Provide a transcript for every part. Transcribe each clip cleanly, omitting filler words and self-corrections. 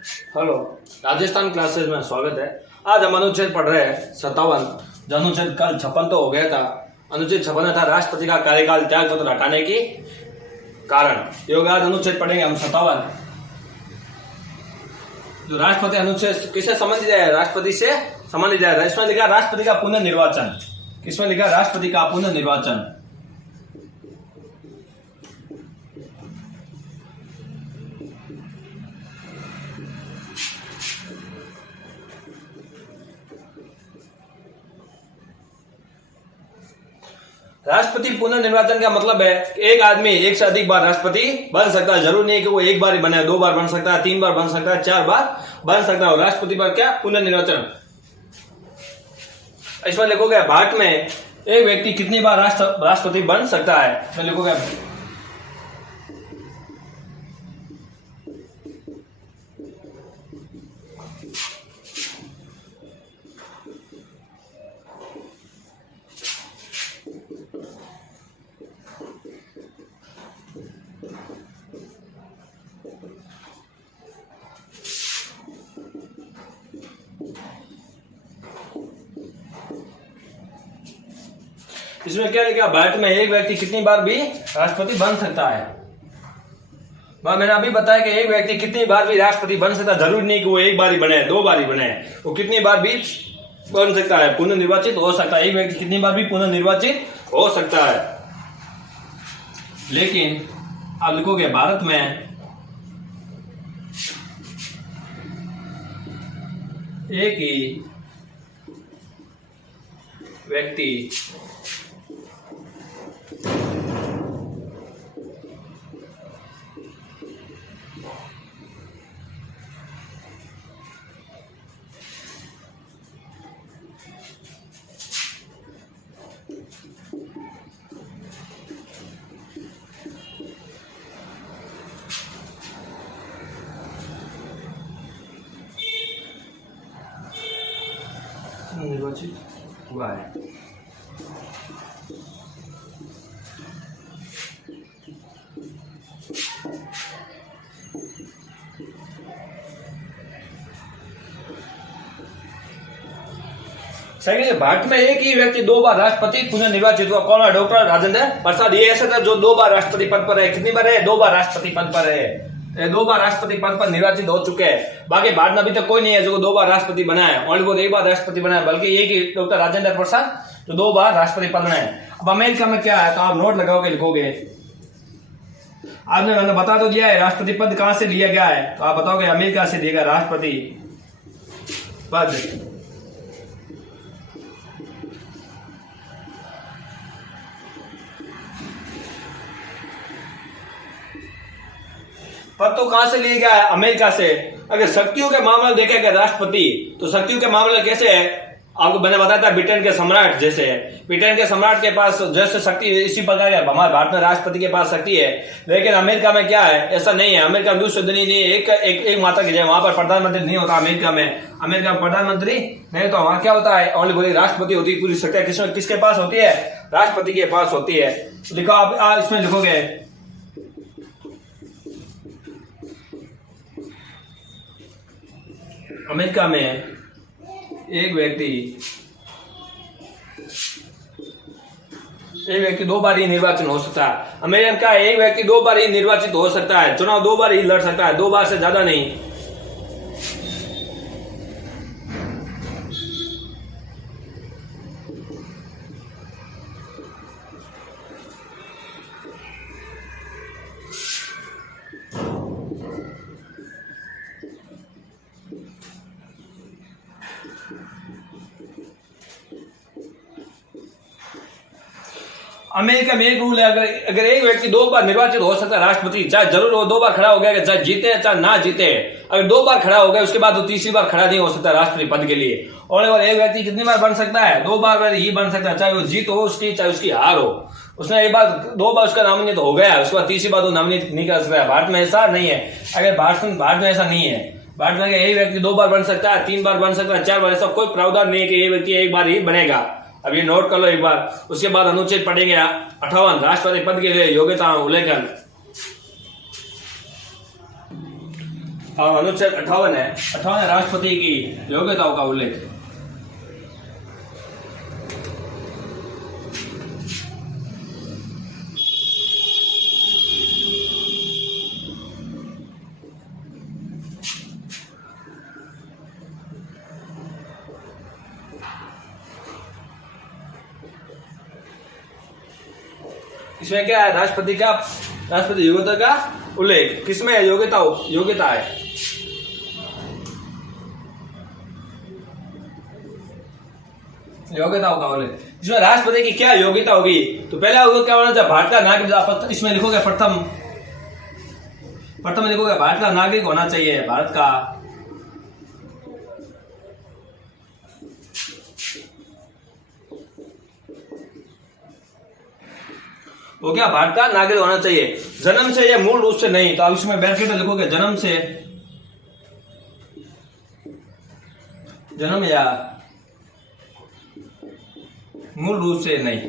Hello, Rajasthan classes में स्वागत है। आज हम अनुच्छेद पढ़ रहे हैं 57। जो अनुच्छेद कल 56 तो हो गया था। अनुच्छेद 56 था राष्ट्रपति का कार्यकाल त्याग पत्र हटाने की कारण। योग आज अनुच्छेद पढ़ेंगे हम 57। जो राष्ट्रपति अनुच्छेद किससे संबंधित है? राष्ट्रपति से संबंधित है। इसमें लिखा राष्ट्रपति का पुनर्निर्वाचन। किसमें लिखा? राष्ट्रपति का पुनर्निर्वाचन। राष्ट्रपति पुनर्निर्वाचन का मतलब है कि एक आदमी एक से अधिक बार राष्ट्रपति बन सकता है। जरूर नहीं है कि वो एक बार ही बने, 2 बार बन सकता है, 3 बार बन सकता है, 4 बार बन सकता है। राष्ट्रपति पर क्या पुनर्निर्वाचन। इसमें लिखोगे भारत में एक व्यक्ति कितनी बार राष्ट्रपति बन सकता है। इसमें लिखोगे इसमें क्या लिखा? भारत में एक व्यक्ति कितनी बार भी राष्ट्रपति बन सकता है। मैंने अभी बताया कि एक व्यक्ति कितनी बार भी राष्ट्रपति बन सकता है। जरूरी नहीं कि वो एक बार ही बने, 2 बार ही बने, वो कितनी बार भी बन सकता है, पुनर्निर्वाचित हो सकता है। एक व्यक्ति कितनी बार भी पुनर्निर्वाचित हो सकता है। लेकिन आप लिखोगे भारत में एक ही व्यक्ति निर्वाचित हुआ है। सही है। भारत में एक ही व्यक्ति 2 बार राष्ट्रपति पुनर्निर्वाचित हुआ। कौन है? डॉक्टर राजेंद्र प्रसाद। ये ऐसा था जो 2 बार राष्ट्रपति पद पर है। कितनी बार है? 2 बार राष्ट्रपति पद पर है। 2 बार राष्ट्रपति पद पर निर्वाचित हो चुके हैं। बाकी भारत में अभी तक कोई नहीं है जो 2 बार राष्ट्रपति बना है। ओनली वो 1 बार राष्ट्रपति बना है, बल्कि एक ही डॉक्टर राजेंद्र प्रसाद जो 2 बार राष्ट्रपति पद बना है। अब अमेरिका में क्या है तो आप नोट लगाओगे, लिखोगे। आपने मैंने बता तो दिया है राष्ट्रपति पद कहां से लिया गया है, तो आप बताओगे अमेरिका से दिया गया राष्ट्रपति पद। पद तो कहां से लिया गया है? अमेरिका से। अगर शक्तियों के मामले देखे गए राष्ट्रपति, तो शक्तियों के मामले कैसे है? आपको मैंने बताया था ब्रिटेन के सम्राट जैसे है। ब्रिटेन के सम्राट के पास जैसे शक्ति इसी प्रकार है। हमारे भारत में राष्ट्रपति के पास शक्ति है। लेकिन अमेरिका में क्या है? ऐसा नहीं है। अमेरिका में दूसरी नहीं है। एक माता की जय। वहां पर प्रधानमंत्री नहीं होता। अमेरिका में प्रधानमंत्री नहीं होता। वहां क्या होता है? ओनली पूरी राष्ट्रपति होती है। पूरी शक्ति किसके पास होती है? राष्ट्रपति के पास होती है। लिखो आप इसमें लिखोगे अमेरिका में एक व्यक्ति 2 बार ही निर्वाचन हो सकता है। अमेरिका का एक व्यक्ति 2 बार ही निर्वाचित हो सकता है। चुनाव 2 बार ही लड़ सकता है, 2 बार से ज्यादा नहीं। अमेरिका में एक रूल है, अगर एक व्यक्ति 2 बार निर्वाचित हो सकता है राष्ट्रपति, चाहे जरूर वो 2 बार खड़ा हो गया, चाहे जीते चाहे ना जीते। अगर 2 बार खड़ा हो गया उसके बाद वो तीसरी बार खड़ा नहीं हो सकता राष्ट्रपति पद के लिए। और एक व्यक्ति कितनी बार बन सकता है? 2 बार ही बन सकता है, चाहे वो जीत हो उसकी, चाहे उसकी हार हो। उसने एक बार 2 बार उसका नामिनेट हो गया, उसके बाद तीसरी बार वो नामिनेट नहीं कर सकता। भारत में ऐसा नहीं है। अगर भारत में ऐसा नहीं है। भारत में एक व्यक्ति 2 बार बन सकता है, 3 बार बन सकता है, 4 बार, ऐसा कोई प्रावधान नहीं है कि ये व्यक्ति एक बार ही बनेगा। अब ये नोट कर लो एक बार। उसके बाद अनुच्छेद पढ़ेंगे 58 राष्ट्रपति पद के लिए योग्यता उल्लेखन। हाँ, अनुच्छेद 58 है। 58 राष्ट्रपति की योग्यताओं का उल्लेख। इसमें क्या है? राष्ट्रपति योग्यता का उल्लेख। किसमें है? योग्यता है। योग्यताओं का उल्लेख। इसमें राष्ट्रपति की क्या योग्यता होगी? तो पहला होगा क्या होना चाहिए? भारत का नागरिक। इसमें लिखोगे प्रथम लिखोगे भारत का नागरिक होना चाहिए। भारत का वो क्या? भारत का नागरिक होना चाहिए। जन्म से या मूल रूप से नहीं, तो अब इसमें ब्रैकेट में लिखोगे जन्म या मूल रूप से नहीं।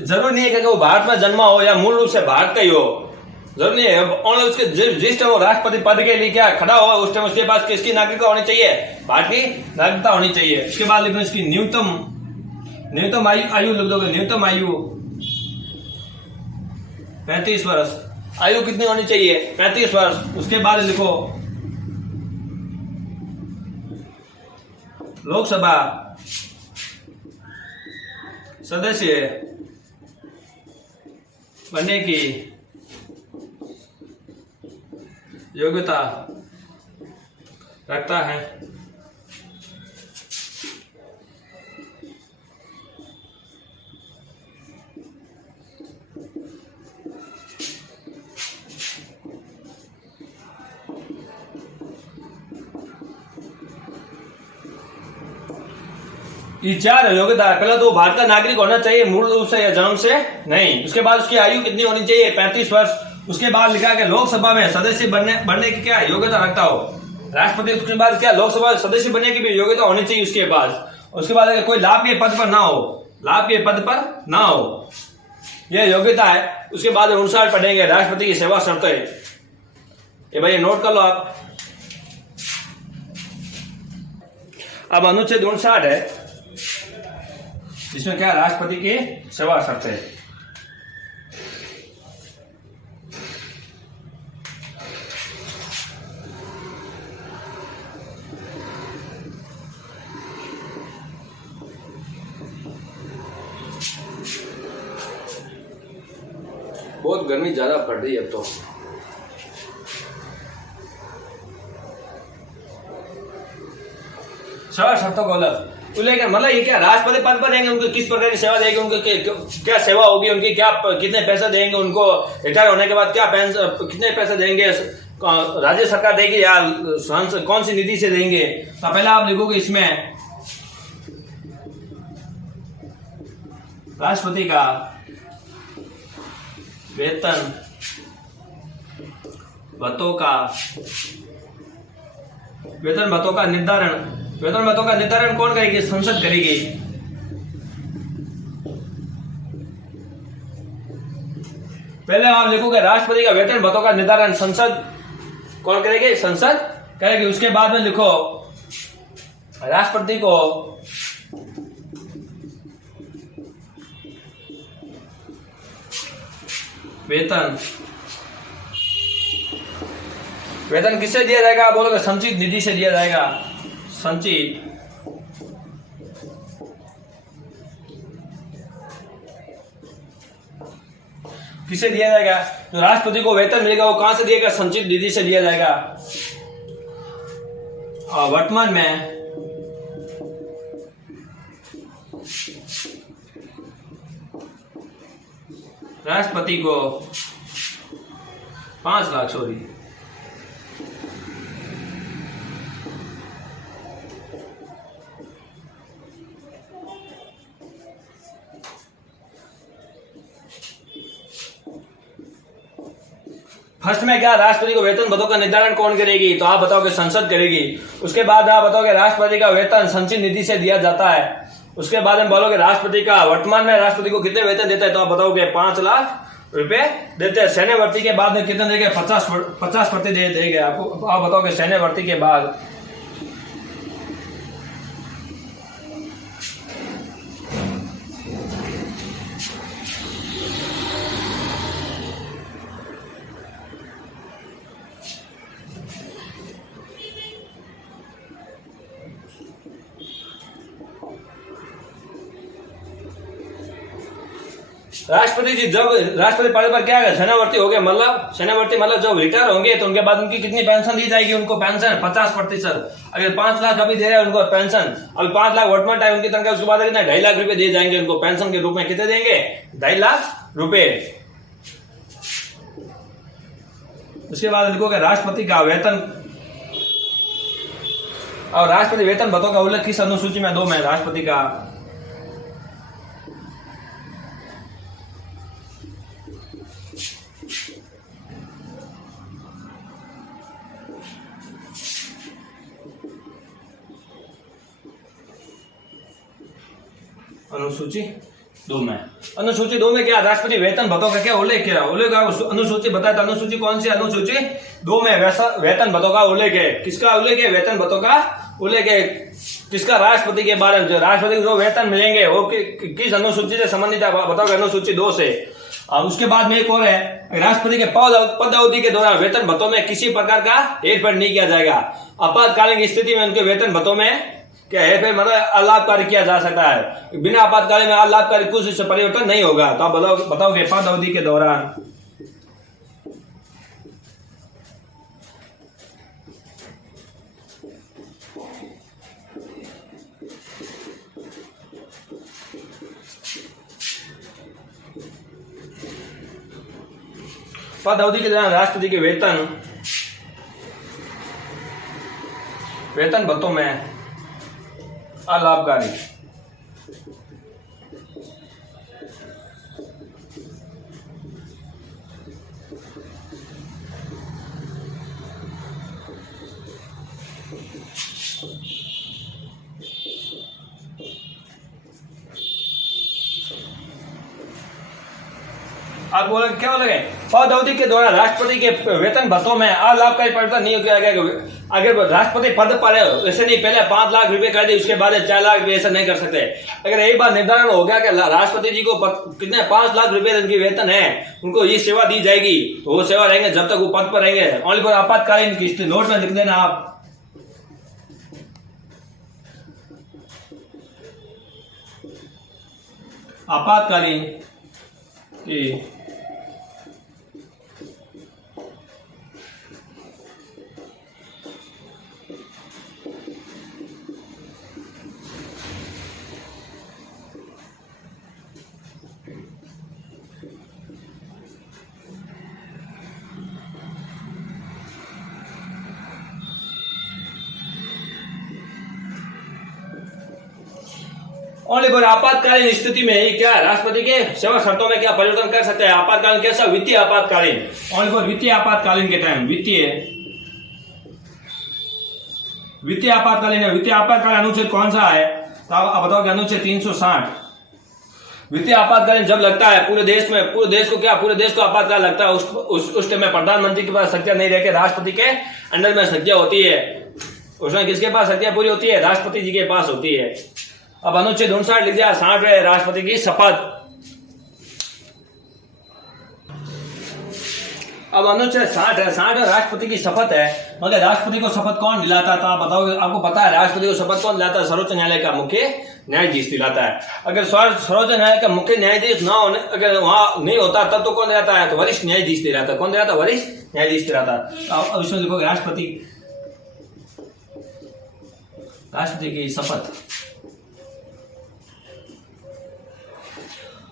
जरूरी नहीं है कि वो भारत में जन्मा हो या मूल रूप से भारत का ही हो, जरूरी नहीं है। और उसके जिस टाइम वो राष्ट्रपति पद के लिए क्या खड़ा हुआ, उस टाइम उसके पास किसकी नागरिकता होनी चाहिए? भारत की नागरिकता होनी चाहिए। उसके बाद लिखो इसकी न्यूनतम आयु लिख दोगे। न्यूनतम आयु 35 वर्ष। आयु कितनी होनी चाहिए? 35 वर्ष। उसके बाद लिखो लोकसभा सदस्य बनने की योग्यता रखता है। ये 4 योग्यता है। पहला तो भारत का नागरिक होना चाहिए मूल रूप से या जन्म से नहीं। उसके बाद उसकी आयु कितनी होनी चाहिए? 35 वर्ष। उसके बाद लिखा कि लोकसभा में सदस्य बनने की क्या योग्यता रखता हो राष्ट्रपति। उसके बाद क्या? लोकसभा सदस्य बनने की भी योग्यता होनी चाहिए उसके पास। उसके बाद अगर कोई लाभ के पद पर ना हो, यह योग्यता है। उसके बाद अनुसार पढ़ेंगे राष्ट्रपति की सेवा शर्तें। ये भाई नोट कर लो आप। अब अनुच्छेद 59 है, जिसमें क्या? राष्ट्रपति की सेवा शर्तें। बहुत गर्मी ज्यादा पड़ रही है अब तो। सेवा शर्तों को अलग उल्लेख। मतलब ये क्या? राष्ट्रपति पद पर रहेंगे, उनको किस प्रकार की सेवा देंगे, उनको क्या सेवा होगी, उनकी क्या कितने पैसे देंगे, उनको रिटायर होने के बाद क्या कितने पैसे देंगे, राज्य सरकार देगी या कौन सी निधि से देंगे। तो पहले आप लिखोगे इसमें राष्ट्रपति का वेतन भत्तों का निर्धारण कौन करेगी? संसद करेगी। पहले आप लिखोगे राष्ट्रपति का वेतन भत्तों का निर्धारण संसद कौन करेगी? संसद करेगी। उसके बाद में लिखो राष्ट्रपति को वेतन किससे दिया जाएगा? बोलोगे संचित निधि से दिया जाएगा। संचित किससे दिया जाएगा? जो राष्ट्रपति को वेतन मिलेगा वो कहां से दिएगा? संचित निधि से दिया जाएगा। और वर्तमान में राष्ट्रपति को 5 लाख फर्स्ट में क्या? राष्ट्रपति को वेतन भत्तों का निर्धारण कौन करेगी? तो आप बताओगे संसद करेगी। उसके बाद आप बताओगे राष्ट्रपति का वेतन संचित निधि से दिया जाता है। उसके बाद में बोलोगे राष्ट्रपति का वर्तमान में राष्ट्रपति को कितने वेतन देता है? तो आप बताओगे 5 लाख रुपए देते हैं। सैन्य भर्ती के बाद में कितने देंगे? 50% देंगे आपको। आप बताओ कि सैन्य भर्ती के बाद राष्ट्रपति जी जब राष्ट्रपति पद पर क्या है, सेनावर्ती हो गए, मतलब सेनावर्ती मतलब जब रिटायर होंगे तो उनके बाद उनकी कितनी पेंशन दी जाएगी? उनको पेंशन 50%। अगर 5 लाख अभी दे रहे हैं उनको पेंशन, अभी 5 लाख वोटमेंट है उनकी तनख्वाह, उसके बाद कितना 2.5 लाख रुपए दिए जाएंगे उनको पेंशन के रूप में। कितने देंगे? 2.5 लाख रुपए। उसके बाद लिखोगे राष्ट्रपति का वेतन, और राष्ट्रपति वेतन भत्तों का उल्लेख किस अनुसूची में? 2 में। राष्ट्रपति का अनुसूची 2 में। अनुसूची 2 में क्या? राष्ट्रपति वेतन भत्तों का क्या उल्लेख किया? उल्लेख अनुसूची बताया था। अनुसूची कौन सी? अनुसूची 2 में वेतन भत्तों का उल्लेख है। किसका उल्लेख है? वेतन भत्तों का उल्लेख है। किसका? राष्ट्रपति के बारे में। जो राष्ट्रपति को जो वेतन मिलेंगे वो किस अनुसूची से संबंधित है? बताओगे अनुसूची 2 से। अब उसके बाद में एक और है, राष्ट्रपति के पद अवधि के दौरान वेतन भत्तों में किसी प्रकार का हेरफेर नहीं किया जाएगा। आपातकालीन स्थिति में उनके वेतन भत्तों में क्या है? फिर मतलब अलाभकारी किया जा सकता है। बिना आपातकालीन में अलाभकारी कुछ इससे परिवर्तन नहीं होगा। तो आप बताओगे पद अवधि के दौरान पद अवधि के दौरान राष्ट्रपति के वेतन भत्तों में अलाभकारी आप बोले क्या बोलेंगे? पद अवधि के दौरान राष्ट्रपति के वेतन भत्तों में अलाभकारी परिवर्तन नहीं किया गया। अगर राष्ट्रपति पद पर है वैसे नहीं, पहले 5 लाख रुपए कर दी उसके बाद 4 लाख रुपए, ऐसा नहीं कर सकते। अगर एक बार निर्धारण हो गया कि राष्ट्रपति जी को कितने 5 लाख रुपए उनकी वेतन है, उनको ये सेवा दी जाएगी, तो वो सेवा रहेंगे जब तक वो पद पर रहेंगे। ओनली फॉर आपातकालीन किस्त। नोट में लिख देना आप। आपातकालीन की ओनली फॉर आपातकालीन स्थिति में ही क्या राष्ट्रपति के सेवा शर्तों में क्या परिवर्तन कर सकते हैं? आपातकालीन कैसा? वित्तीय आपातकालीन। ओनली फॉर वित्तीय आपातकालीन के टाइम वित्तीय आपातकालीन है। वित्तीय आपातकालीन अनुच्छेद कौन सा है? तो आप बताओगे अनुच्छेद 360। वित्तीय आपातकालीन जब लगता है पूरे देश में, पूरे देश को आपातकाल लगता है, उस टाइम में प्रधानमंत्री के पास शक्तियां नहीं रहकर राष्ट्रपति के अंडर में शक्तियां होती है। उसमें किसके पास शक्तियां पूरी होती है? राष्ट्रपति जी के पास होती है। अब अनुच्छेद 59 लिख दिया। 60 है राष्ट्रपति की शपथ। अब अनुच्छेद 60 है। 60 राष्ट्रपति की शपथ है। मतलब राष्ट्रपति को शपथ कौन दिलाता था? आप बताओगे। आपको पता है राष्ट्रपति को शपथ कौन दिलाता है? सर्वोच्च न्यायालय का मुख्य न्यायाधीश दिलाता है। अगर सर्वोच्च न्यायालय का मुख्य न्यायाधीश ना होने, अगर वहां नहीं होता तब तो कौन दिलाता है? तो वरिष्ठ न्यायाधीश दिलाता है। कौन दिलाता है? वरिष्ठ न्यायाधीश दिलाता है। अब इसमें लिखोगे राष्ट्रपति की शपथ।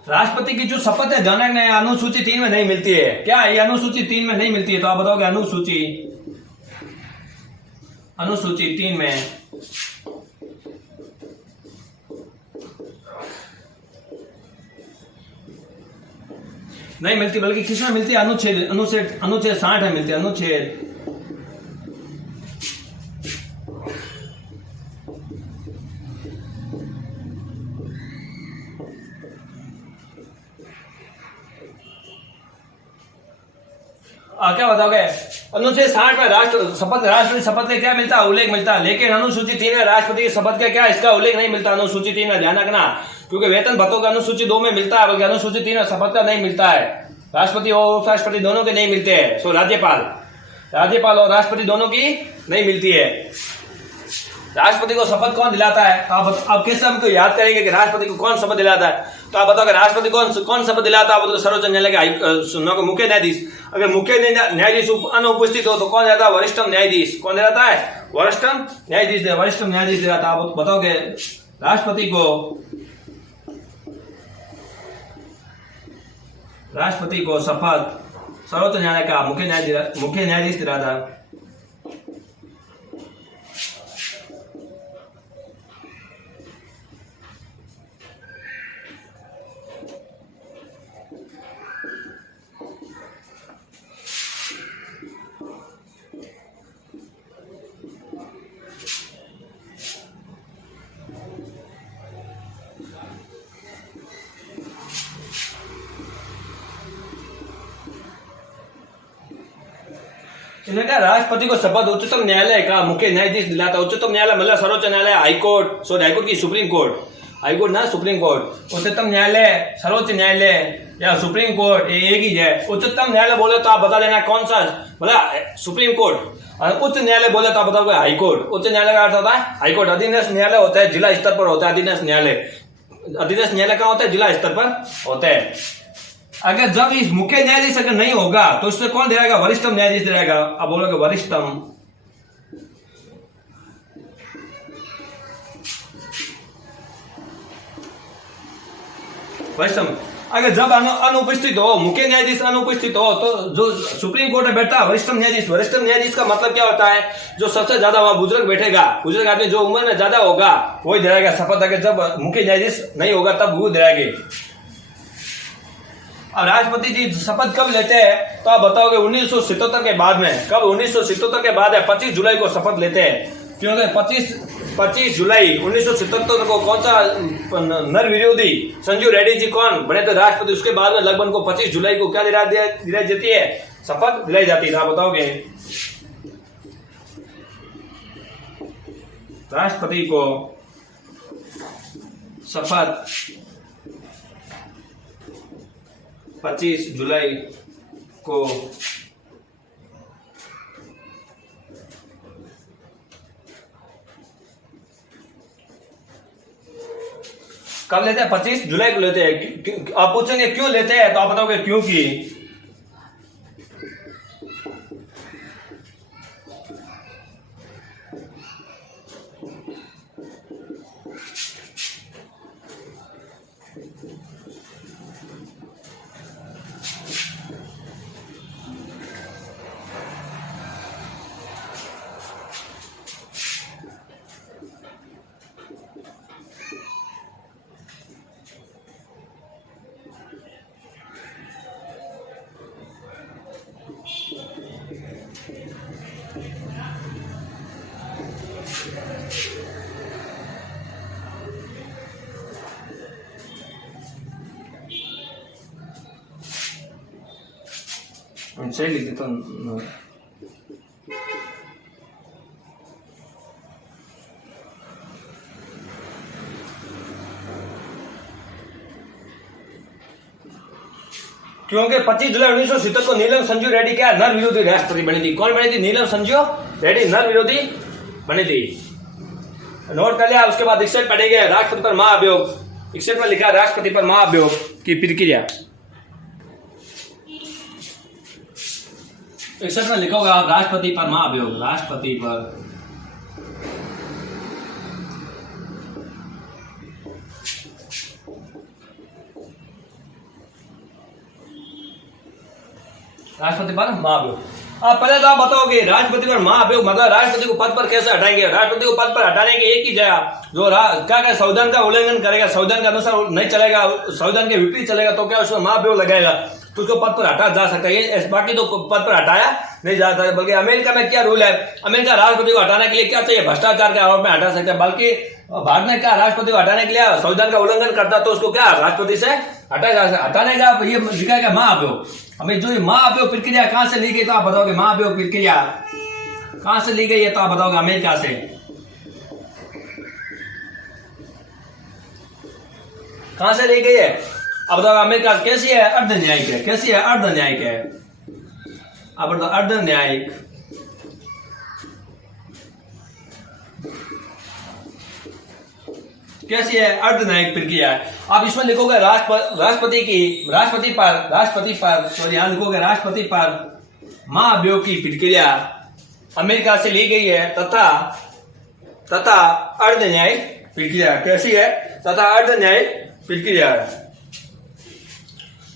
राष्ट्रपति की जो शपथ है जनक ने अनुसूची 3 में नहीं मिलती है। क्या ये अनुसूची 3 में नहीं मिलती है? तो आप बताओगे अनुसूची 3 में नहीं मिलती, बल्कि किसमें मिलती है? अनुच्छेद 60 में मिलती है। अनुच्छेद क्या बताओगे? अनुच्छेद 60 में राष्ट्रपति शपथ में क्या मिलता है? उल्लेख मिलता है। लेकिन अनुसूची 3 में राष्ट्रपति की शपथ का क्या इसका उल्लेख नहीं मिलता। अनुसूची 3 में ध्यान रखना, क्योंकि वेतन भत्तों का अनुसूची 2 में मिलता है, बल्कि अनुसूची 3 में शपथ का नहीं मिलता है। राष्ट्रपति और उपराष्ट्रपति दोनों के नहीं मिलते हैं। सो राज्यपाल और राष्ट्रपति दोनों की नहीं मिलती है। राष्ट्रपति को शपथ कौन दिलाता है? आप किस हमको याद करेंगे कि राष्ट्रपति को कौन शपथ दिलाता है? तो आप बताओ राष्ट्रपति कौन शपथ दिलाता है? तो सर्वोच्च न्यायालय के मुख्य न्यायाधीश। अगर मुख्य न्यायाधीश अनुपस्थित हो तो कौन दिलाता है? वरिष्ठतम न्यायाधीश। कौन दिलाता है? वरिष्ठतम न्यायाधीश दिलाता है। आप बताओगे राष्ट्रपति को शपथ सर्वोच्च न्यायालय का मुख्य न्यायाधीश दिलाता है। राष्ट्रपति को शपथ उच्चतम न्यायालय का मुख्य न्यायाधीश दिलाता है। उच्चतम न्यायालय मतलब सर्वोच्च न्यायालय, हाईकोर्ट, हाईकोर्ट की सुप्रीम कोर्ट, उच्चतम न्यायालय, सर्वोच्च न्यायालय या सुप्रीम कोर्ट, ये एक ही है। उच्चतम न्यायालय बोले तो आप बता देना कौन सा, मतलब सुप्रीम कोर्ट। और उच्च न्यायालय बोले तो आप बताओगे हाईकोर्ट। उच्च न्यायालय का अर्थ होता है हाईकोर्ट। अधीनस्थ न्यायालय होता है जिला स्तर पर होता है। अधीनस्थ न्यायालय कहाँ होता है? जिला स्तर पर होता है। अगर जब इस मुख्य न्यायाधीश अगर नहीं होगा तो उससे कौन दिलाएगा? वरिष्ठतम न्यायाधीश दिलाएगा। अब बोलोगे वरिष्ठतम, अगर जब अनुपस्थित हो, मुख्य न्यायाधीश अनुपस्थित हो, तो जो सुप्रीम कोर्ट में बैठता है वरिष्ठतम न्यायाधीश का मतलब क्या होता है? जो सबसे ज्यादा वहां बुजुर्ग बैठेगा, बुजुर्ग आदमी जो उम्र में ज्यादा होगा वही दिलाएगा शपथ। अगर जब मुख्य न्यायाधीश नहीं होगा तब वो दिलाएंगे। और राष्ट्रपति जी शपथ कब लेते हैं? तो आप बताओगे 1977 के बाद में। कब? 1977 के बाद है। 25 जुलाई को शपथ लेते हैं। क्योंकि 25 जुलाई 1977 को कौन सा नर विरोधी संजू रेड्डी जी कौन बने थे राष्ट्रपति? उसके बाद में लगभग को 25 जुलाई को क्या दिलाई जाती है? शपथ दिलाई जाती है। आप बताओगे राष्ट्रपति को शपथ 25 जुलाई को कब लेते हैं? 25 जुलाई को लेते हैं। आप पूछेंगे क्यों लेते हैं, तो आप बताओगे क्योंकि सही लिख देता हूँ। क्योंकि 25 जुलाई 1977 को नीलम संजू रेड्डी क्या नर विरोधी राष्ट्रपति बनी थी। कौन बनी थी? नीलम संजू रेड्डी नर विरोधी बनी थी। नोट कर लिया। उसके बाद 61 पढ़ेंगे राष्ट्रपति पर महाअभियोग। 61 में लिखा राष्ट्रपति पर महाअभियोग की प्रक्रिया। 61 में लिखा होगा राष्ट्रपति पर महाअभियोग। राष्ट्रपति पर महाअभियोग। आप पहले तो आप बताओगे राष्ट्रपति पर महाअभियोग मतलब राष्ट्रपति को पद पर कैसे हटाएंगे? राष्ट्रपति को पद पर हटाने के एक ही जगह जो क्या संविधान का उल्लंघन करेगा, संविधान के अनुसार नहीं चलेगा, संविधान के विपरीत चलेगा, तो क्या उसको महाअभियोग लगाएगा, तो उसको पद पर हटा जा सकता है। बाकी तो पद पर हटाया नहीं जाता है। बल्कि अमेरिका में क्या रूल है? अमेरिका राष्ट्रपति को हटाने के लिए क्या चाहिए? भ्रष्टाचार के आरोप में हटा सकता है। बल्कि और भारत ने क्या राष्ट्रपति को हटाने के लिए संविधान का उल्लंघन करता तो उसको क्या राष्ट्रपति से हटाने का ये लिखा महाभियोग। हमें जो ये महाभियोग प्रक्रिया कहां से ली गई तो आप बताओगे, महाभियोग प्रक्रिया कहां से ली गई है तो आप बताओगे अमेरिका से। कहां से ली गई है अब बताओ अमेरिका। कैसी है? अर्ध न्यायिक है। कैसी है? अर्ध न्यायिक है। अब बताओ अर्ध न्यायिक। कैसी है? अर्ध न्यायिक प्रक्रिया है। आप इसमें लिखोगे राष्ट्रपति पर सॉरी यहां लिखोगे राष्ट्रपति पर महाभियोग की प्रक्रिया अमेरिका से ली गई है तथा अर्ध न्यायिक प्रक्रिया। कैसी है? तथा अर्ध न्यायिक प्रक्रिया है।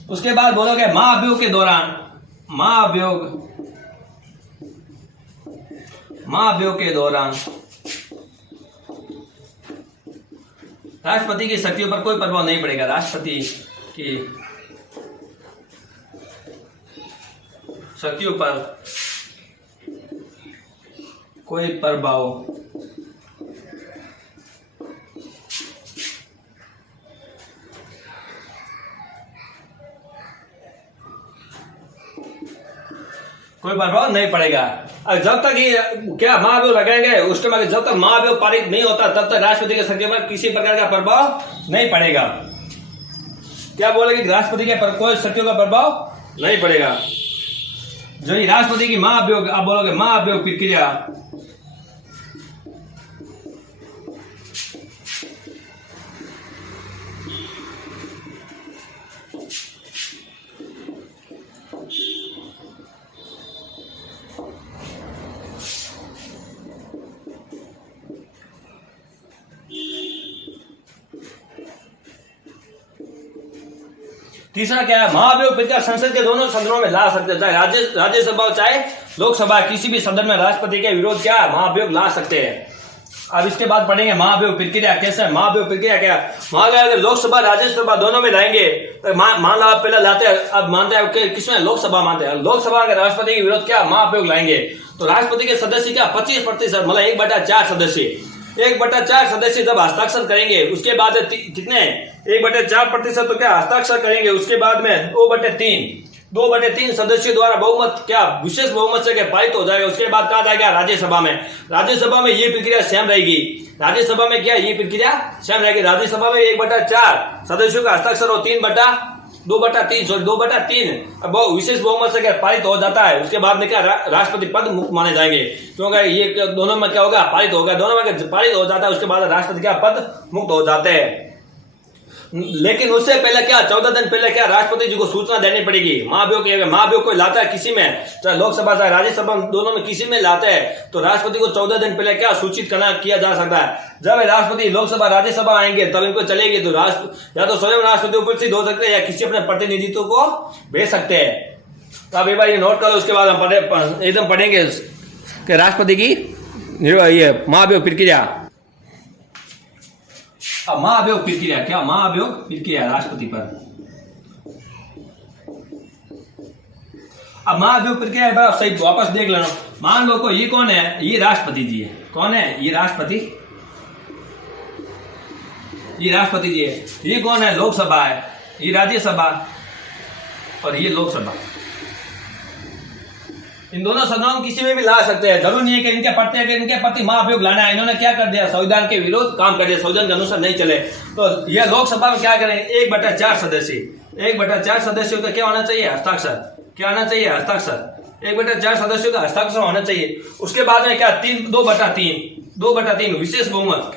उसके बाद बोलोगे महाभियोग के दौरान राष्ट्रपति की शक्तियों पर कोई प्रभाव नहीं पड़ेगा। राष्ट्रपति की शक्तियों पर कोई प्रभाव नहीं पड़ेगा। जब तक ये क्या महाभियोग लगाएंगे उस टाइम जब तक महाभियोग पारित नहीं होता तब तक राष्ट्रपति के शक्ति पर किसी प्रकार का प्रभाव नहीं पड़ेगा। क्या बोलेंगे? राष्ट्रपति के पर कोई शक्तियों का प्रभाव नहीं पड़ेगा। जो ये राष्ट्रपति की महाभियोग, आप बोलोगे महाभियोग प्रक्रिया तीसरा क्या है? महाभियोग प्रक्रिया संसद के दोनों सदनों में ला सकते हैं, चाहे राज्यसभा चाहे लोकसभा, किसी भी सदन में राष्ट्रपति के विरोध क्या महाभियोग ला सकते हैं। अब इसके बाद पढ़ेंगे महाभियोग प्रक्रिया कैसे है। महाभियोग प्रक्रिया क्या? अगर लोकसभा राज्यसभा दोनों में लाएंगे तो मान लो आप पहले लाते हैं, अब मानते हैं कि किसमें? लोकसभा मानते हैं। लोकसभा के राष्ट्रपति के विरोध क्या महाभियोग लाएंगे तो राष्ट्रपति के सदस्य क्या 25% मतलब 1/4 सदस्य जब हस्ताक्षर करेंगे उसके बाद कितने 1/4% तो क्या हस्ताक्षर करेंगे, उसके बाद में 2/3 सदस्यों द्वारा बहुमत क्या विशेष बहुमत से क्या पारित हो जाएगा। उसके बाद कहा जाएगा राज्यसभा में ये प्रक्रिया सेम रहेगी। राज्यसभा में क्या ये प्रक्रिया सेम रहेगी। राज्यसभा में 1/4 सदस्यों का हस्ताक्षर हो 2/3 अब विशेष बहुमत से क्या पारित हो जाता है। उसके बाद में क्या राष्ट्रपति पद मुक्त माने जाएंगे क्योंकि ये दोनों में क्या होगा पारित होगा। दोनों में पारित हो जाता है उसके बाद राष्ट्रपति क्या पद मुक्त हो जाते हैं। लेकिन उससे पहले क्या 14 दिन पहले क्या राष्ट्रपति जी को सूचना देनी पड़ेगी। महाभियोग को लाता है किसी में, चाहे लोकसभा चाहे राज्यसभा दोनों में किसी में लाते हैं तो राष्ट्रपति को 14 दिन पहले क्या सूचित किया जा सकता है। जब राष्ट्रपति लोकसभा राज्यसभा आएंगे तब इनको चलेगी तो या तो स्वयं राष्ट्रपति उपस्थित हो सकते हैं या किसी अपने प्रतिनिधित्व को भेज सकते हैं। तो अब एक बार ये नोट करो। उसके बाद हम एकदम पढ़ेंगे कि राष्ट्रपति की ये महाभियोग प्रक्रिया। अब महाभियोग प्रक्रिया क्या? महाभियोग प्रक्रिया राष्ट्रपति पर। अब महाभियोग प्रक्रिया एक बार सही वापस देख लेना। मान लो को ये कौन है? ये राष्ट्रपति जी है। कौन है? ये राष्ट्रपति जी है। ये कौन है? लोकसभा है, ये राज्यसभा और ये लोकसभा। इन दोनों सदनों में किसी में भी ला सकते हैं। जरूर नहीं है कि इनके प्रति महाभियोग लाना है। इन्होंने क्या कर दिया? संविधान के विरोध काम कर दिया, संविधान के अनुसार नहीं चले तो यह लोकसभा में क्या करें? 1/4 सदस्यों का क्या होना चाहिए? हस्ताक्षर। क्या होना चाहिए? हस्ताक्षर। 1/4 सदस्यों का हस्ताक्षर होना चाहिए। उसके बाद में क्या 2/3 विशेष बहुमत।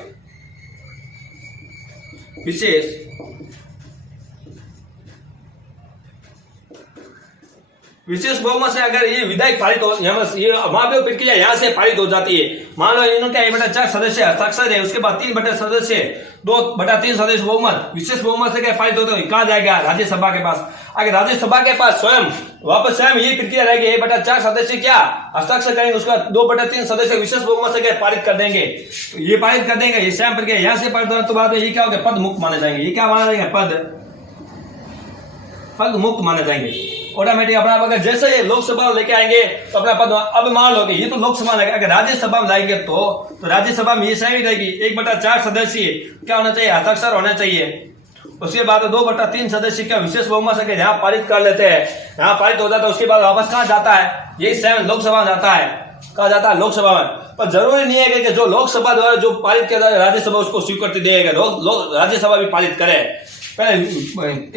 विशेष बहुमत से अगर ये विधायक पारित हो, ये महाभियोग प्रक्रिया यहाँ से पारित हो जाती है। मान लो इन्होंने 1/4 सदस्य हस्ताक्षर है, उसके बाद 2/3 सदस्य बहुमत विशेष बहुमत से क्या पारित होता है, कहाँ जाएगा? राज्यसभा के पास। अगर राज्यसभा के पास स्वयं ये प्रक्रिया रहेगी, 1/4 सदस्य क्या हस्ताक्षर करेंगे, उसका 2/3 सदस्य विशेष बहुमत से क्या पारित कर देंगे। ये पारित कर देंगे, ये स्वयं प्रक्रिया यहाँ से पारित होने तो बाद में ये क्या होगा? पद मुक्त माने जाएंगे। ये क्या माना जाएगा? पद मुक्त माने जाएंगे। ऑटोमेटिक अपना अगर जैसे ये लोकसभा लेके आएंगे तो अपना पद, अब मान लो कि ये तो लोकसभा में, अगर राज्यसभा में लाएंगे तो राज्यसभा में ये सही रहेगी 1/4 सदस्य क्या होना चाहिए, हस्ताक्षर होना चाहिए। उसके बाद 2/3 सदस्य का विशेष बहुमत से यहाँ पारित कर लेते हैं, यहाँ पारित हो जाता है। उसके बाद वापस कहाँ जाता है, यही 7 लोकसभा में जाता है। कहा जाता है लोकसभा में। पर जरूरी नहीं है कि जो लोकसभा द्वारा जो पारित किया जाए राज्यसभा उसको स्वीकृति देगा, राज्यसभा भी पारित करे। पहले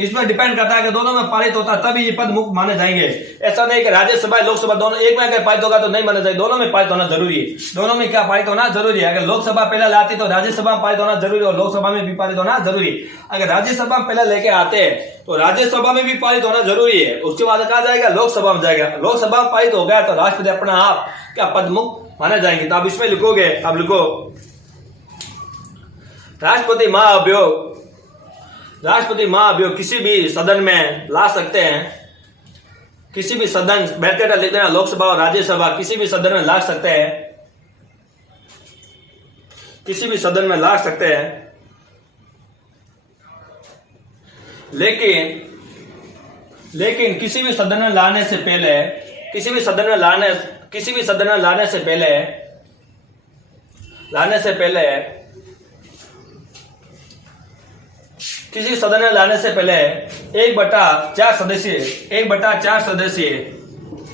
इसमें डिपेंड करता है कि दोनों में पारित होता है तभी ये पद मुक्त माने जाएंगे। ऐसा नहीं कि राज्यसभा लोकसभा दोनों एक में अगर पारित होगा तो नहीं माना जाए, दोनों में पारित होना जरूरी है। दोनों में क्या पारित होना जरूरी है। अगर लोकसभा पहले लाती तो राज्यसभा में पारित होना जरूरी और लोकसभा में भी पारित होना जरूरी। अगर राज्यसभा में पहले लेके आते तो राज्यसभा में भी पारित होना जरूरी है। उसके बाद कहा जाएगा लोकसभा में जाएगा, लोकसभा में पारित हो गया तो राष्ट्रपति अपना आप क्या पद मुक्त माने जाएंगे। तो आप इसमें लिखोगे, अब लिखो राष्ट्रपति महाअभियोग, राष्ट्रपति महाअभियोग किसी भी सदन में ला सकते हैं, किसी भी सदन बैठे लिख देना, लोकसभा और राज्यसभा किसी भी सदन में ला सकते हैं, किसी भी सदन में ला सकते हैं। लेकिन किसी भी सदन में लाने से पहले, किसी भी सदन में लाने से पहले किसी सदन में लाने से पहले 1/4 सदस्य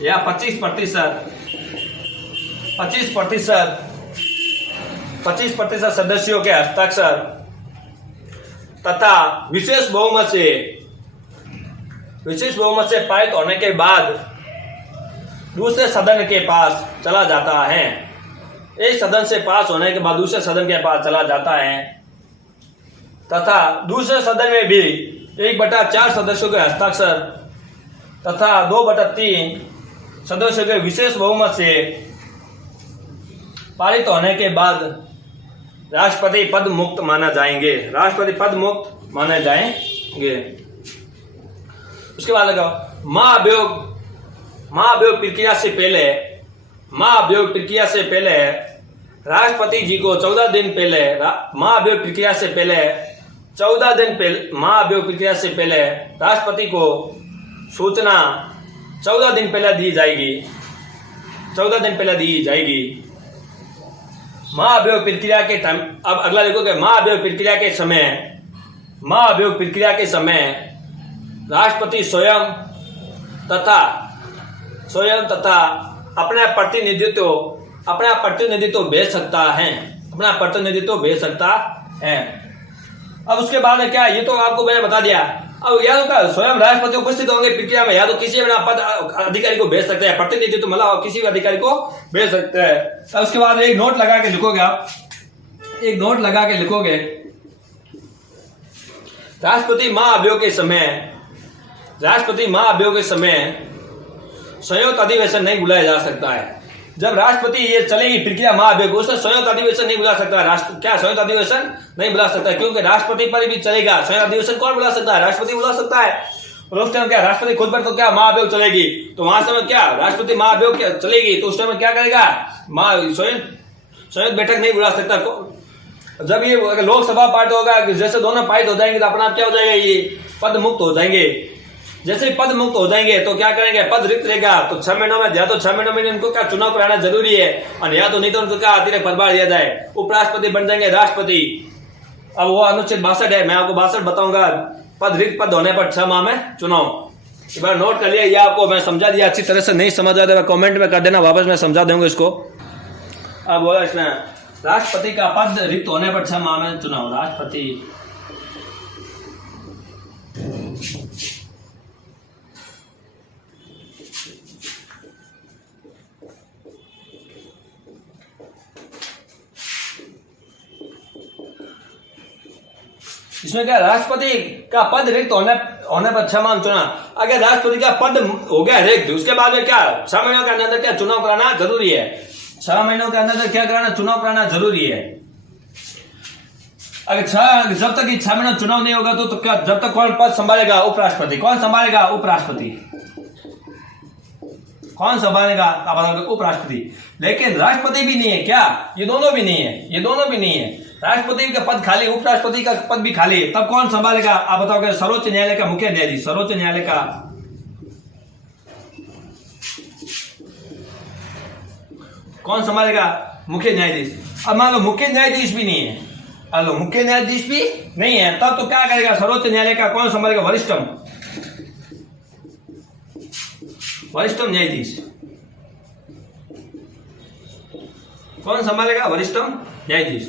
या 25% सदस्यों के हस्ताक्षर तथा विशेष बहुमत से पारित होने के बाद दूसरे सदन के पास चला जाता है। एक सदन से पास होने के बाद दूसरे सदन के पास चला जाता है तथा दूसरे सदन में भी 1/4 सदस्यों के हस्ताक्षर तथा 2/3 सदस्यों के विशेष बहुमत से पारित होने के बाद राष्ट्रपति पद मुक्त माना जाएंगे, राष्ट्रपति पद मुक्त माने जाएंगे। उसके बाद लगाओ महाअभियोग प्रक्रिया से पहले राष्ट्रपति जी को 14 दिन पहले महाअभियोग प्रक्रिया से पहले राष्ट्रपति को सूचना 14 दिन पहले दी जाएगी। महाअभियोग प्रक्रिया के टाइम, अब अगला लिखोगे महाअभियोग प्रक्रिया के समय राष्ट्रपति स्वयं तथा अपना प्रतिनिधित्व भेज सकता है। अब उसके बाद में क्या, ये तो आपको मैंने बता दिया। अब या तो क्या स्वयं राष्ट्रपति उपस्थित होंगे प्रक्रिया में, या तो किसी भी पद अधिकारी को भेज सकते हैं, प्रतिनिधित्व मतलब किसी भी अधिकारी को भेज सकते हैं। अब उसके बाद एक नोट लगा के लिखोगे आप, राष्ट्रपति महाअभियोग के समय संयुक्त अधिवेशन नहीं बुलाया जा सकता है। जब राष्ट्रपति ये चलेगी प्रक्रिया महाअभियोग, उसमें संयुक्त अधिवेशन नहीं बुला सकता है। संयुक्त अधिवेशन नहीं बुला सकता है क्योंकि राष्ट्रपति पर भी चलेगा। संयुक्त अधिवेशन कौन बुला सकता है, राष्ट्रपति बुला सकता है। और उस टाइम क्या राष्ट्रपति खुद पर तो क्या महाअभियोग चलेगी, तो वहां समय क्या राष्ट्रपति महाअभियोग चलेगी, तो उस टाइम क्या करेगा, संयुक्त बैठक नहीं बुला सकता। जब ये लोकसभा पारित होगा, जैसे दोनों पारित हो जाएंगे तो अपना क्या हो जाएगा, ये पद मुक्त हो जाएंगे। जैसे ही पद मुक्त हो जाएंगे तो क्या करेंगे, पद रिक्त रहेगा तो 6 महीनों में, या तो 6 महीनों में इनको क्या चुनाव कराना जरूरी है, और या तो नहीं तो उनको क्या अतिरिक्त पदभार दिया जाए, उपराष्ट्रपति बन जाएंगे राष्ट्रपति। अब वो अनुच्छेद 62 है, मैं आपको 62 बताऊंगा। पद रिक्त पद होने पर 6 माह में चुनाव। एक बार नोट कर लिया, ये आपको मैं समझा दिया। अच्छी तरह से नहीं समझ आ रहा कमेंट में कर देना, वापस मैं समझा दूंगा इसको। अब बोला इसमें राष्ट्रपति का पद रिक्त होने पर 6 माह में चुनाव। राष्ट्रपति इसमें क्या राष्ट्रपति का पद रिक्त होने पर 6 माह चुनाव। अगर राष्ट्रपति का पद हो गया रिक्त, उसके बाद में क्या 6 महीनों के अंदर क्या चुनाव कराना जरूरी है। 6 महीनों के अंदर क्या कराना, चुनाव कराना जरूरी है। अगर जब तक 6 महीनों चुनाव नहीं होगा तो क्या, जब तक कौन पद संभालेगा, उपराष्ट्रपति। कौन संभालेगा, उपराष्ट्रपति। कौन संभालेगा, उपराष्ट्रपति। लेकिन राष्ट्रपति भी नहीं है क्या, ये दोनों भी नहीं है। राष्ट्रपति का पद खाली, उपराष्ट्रपति का पद भी खाली, तब कौन संभालेगा? आप बताओगे। सर्वोच्च न्यायालय का मुख्य न्यायाधीश, सर्वोच्च न्यायालय का कौन संभालेगा? मुख्य न्यायाधीश। अब मान लो मुख्य न्यायाधीश भी नहीं है, हेलो मुख्य न्यायाधीश भी नहीं है, तब तो क्या करेगा? सर्वोच्च न्यायालय का कौन संभालेगा? वरिष्ठम, वरिष्ठम न्यायाधीश कौन संभालेगा? वरिष्ठम न्यायाधीश।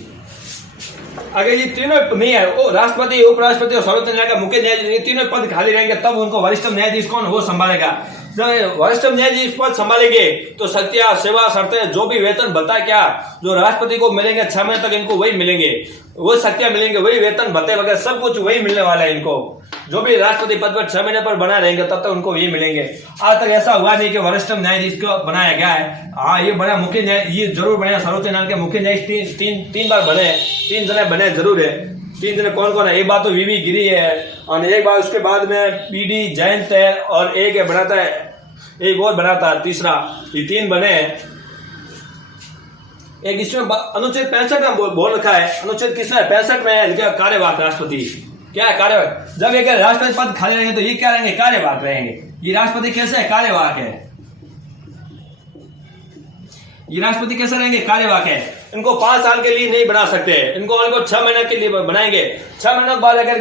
अगर ये तीनों नहीं है, वो राष्ट्रपति, उपराष्ट्रपति और सर्वोच्च न्यायालय का मुख्य न्यायाधीश, ये तीनों पद खाली रहेंगे, तब उनको वरिष्ठम न्यायाधीश कौन वो संभालेगा। जब वरिष्ठम न्यायाधीश पद संभालेंगे तो शक्तियां, सेवा, शर्तें, जो भी वेतन भत्ता क्या जो राष्ट्रपति को मिलेंगे 6 महीने तक, इनको वही मिलेंगे, वो शक्तियां मिलेंगे, वही वेतन भत्ते वगैरह सब कुछ वही मिलने वाला है इनको। जो भी राष्ट्रपति पद पर 6 महीने पर बना रहेंगे तब तक उनको ये मिलेंगे। आज तक ऐसा हुआ नहीं कि वरिष्ठम न्यायाधीश को बनाया गया है। हाँ, ये बना मुख्य न्याय, ये जरूर बने सर्वोच्च न्यायालय के मुख्य न्यायाधीश तीन बार बने, 3 जने बने जरूर है। 3 जने कौन कौन है? एक बात तो वीवी गिरी है, और एक बार उसके बाद में पीडी जयंत है, और एक है बनाता है, एक और बनाता है तीसरा। ये 3 बने। एक इसमें अनुच्छेद 65 में बोल रखा है, अनुच्छेद किसमें? 65 में कार्यवाहक राष्ट्रपति। क्या है कार्यवाहक? जब एक राष्ट्रपति पद खाली रहेंगे तो ये क्या रहेंगे? कार्यवाहक रहेंगे। ये राष्ट्रपति कैसे है? कार्यवाहक है। ये राष्ट्रपति कैसे रहेंगे? कार्यवाहक है। इनको 5 साल के लिए नहीं बना सकते, इनको 6 महीने के लिए बनाएंगे। 6 महीने के बाद अगर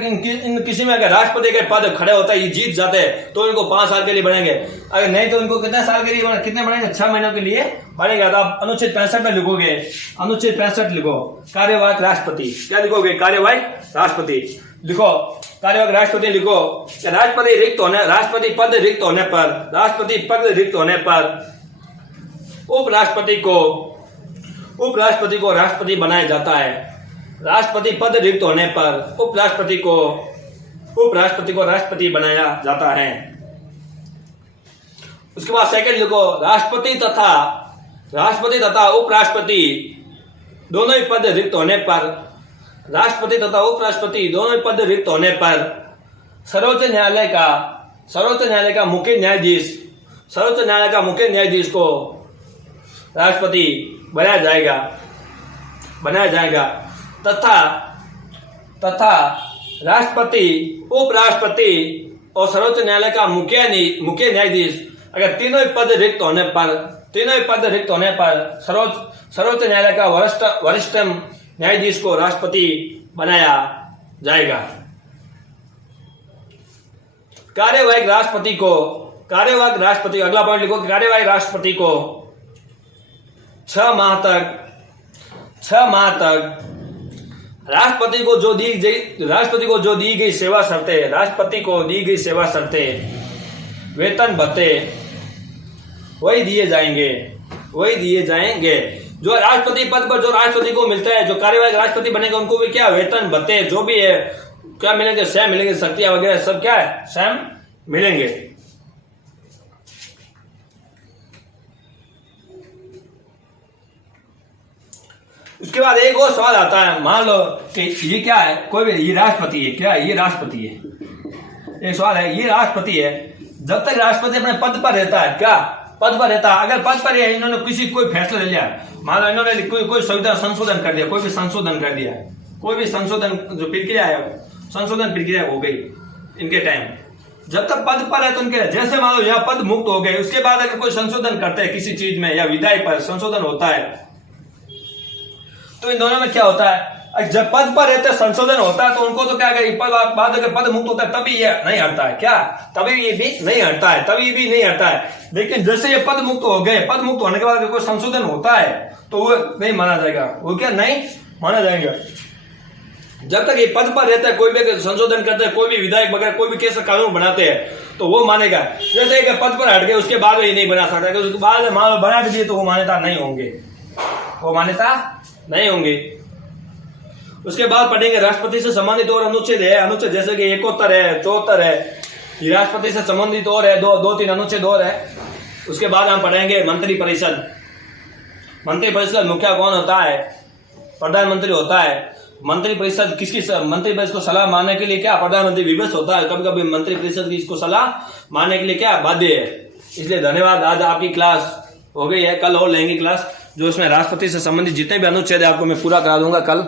किसी में अगर राष्ट्रपति के पद खड़े होता है, ये जीत जाते हैं, तो इनको 5 साल के लिए बनेंगे। अगर नहीं तो इनको कितने साल के लिए कितने बनेंगे? 6 महीनों के लिए बनेगा। तो आप अनुच्छेद 65 में लिखोगे, अनुच्छेद 65 लिखो, कार्यवाहक राष्ट्रपति। क्या लिखोगे? कार्यवाहक राष्ट्रपति लिखो, कार्यवाहक राष्ट्रपति लिखो। राष्ट्रपति रिक्त होने, राष्ट्रपति पद रिक्त होने पर, राष्ट्रपति पद रिक्त होने पर उपराष्ट्रपति को राष्ट्रपति बनाया जाता है। राष्ट्रपति पद रिक्त होने पर उपराष्ट्रपति को राष्ट्रपति बनाया जाता है। उसके बाद सेकंड लिखो, राष्ट्रपति तथा उपराष्ट्रपति दोनों ही पद रिक्त होने पर, राष्ट्रपति तथा उपराष्ट्रपति दोनों ही पद रिक्त होने पर सर्वोच्च न्यायालय का मुख्य न्यायाधीश को राष्ट्रपति बनाया जाएगा तथा राष्ट्रपति, उपराष्ट्रपति और सर्वोच्च न्यायालय का मुख्य न्यायाधीश अगर तीनों ही पद रिक्त होने पर सर्वोच्च न्यायालय का वरिष्ठम न्यायाधीश को राष्ट्रपति बनाया जाएगा। कार्यवाहक राष्ट्रपति अगला पॉइंट लिखो, कार्यवाहक राष्ट्रपति को 6 माह तक राष्ट्रपति को जो दी गई सेवा शर्तें, वेतन भत्ते वही दिए जाएंगे। जो राष्ट्रपति पद पर जो राष्ट्रपति को मिलता है, जो कार्यवाहक राष्ट्रपति बनेगा उनको भी क्या वेतन भत्ते जो भी है क्या मिलेंगे? सेम मिलेंगे। शक्तियां वगैरह सब क्या है? सेम मिलेंगे। उसके बाद एक और सवाल आता है, मान लो कि ये क्या है? कोई भी ये राष्ट्रपति है, क्या ये राष्ट्रपति है? एक सवाल है, ये राष्ट्रपति है, जब तक राष्ट्रपति अपने पद पर रहता है, क्या पद पर रहता है, अगर पद पर है, इन्होंने कोई फैसला ले लिया, मान लो इन्होंने कोई संशोधन कर दिया, कोई भी संशोधन जो प्रक्रिया है, संशोधन प्रक्रिया हो गई इनके टाइम, जब तक पद पर है तो उनके, जैसे मान लो यहाँ पद मुक्त हो गए, उसके बाद अगर कोई संशोधन करते हैं किसी चीज में या विधायी पर संशोधन होता है, तो इन दोनों में क्या होता है? जब पद पर रहते संशोधन होता है तो उनको तो क्या बाद अगर पद मुक्त होता है तभी ये नहीं हटता है, क्या तभी ये भी नहीं हटता है। लेकिन जैसे ये पद मुक्त हो गए, पद मुक्त होने के बाद कोई संशोधन होता है तो वो नहीं माना जाएगा, वो क्या नहीं माना जाएगा। जब तक ये पद पर रहता है, कोई भी संशोधन करते हैं, कोई भी विधायक वगैरह कोई भी कैसा कानून बनाते हैं तो वो मानेगा। जैसे कि पद पर हट गए उसके बाद ये नहीं बना सकता, उसके बाद मान लो बना भी दिए तो वो मान्यता नहीं होंगे। उसके बाद पढ़ेंगे राष्ट्रपति से संबंधित और अनुच्छेद है, अनुच्छेद जैसे कि 71 है, 74 है, ये राष्ट्रपति से संबंधित और है, 2-3 अनुच्छेद और है। उसके बाद हम पढ़ेंगे मंत्रिपरिषद मुखिया कौन होता है? प्रधानमंत्री होता है। मंत्रिपरिषद मंत्रिपरिषद को सलाह मानने के लिए क्या प्रधानमंत्री विवश होता है, कभी कभी मंत्रिपरिषद की इसको सलाह मानने के लिए क्या बाध्य है। इसलिए धन्यवाद, आज आपकी क्लास हो गई है, कल और लेंगे क्लास जो इसमें राष्ट्रपति से संबंधित जितने भी अनुच्छेद है आपको मैं पूरा करा दूंगा कल।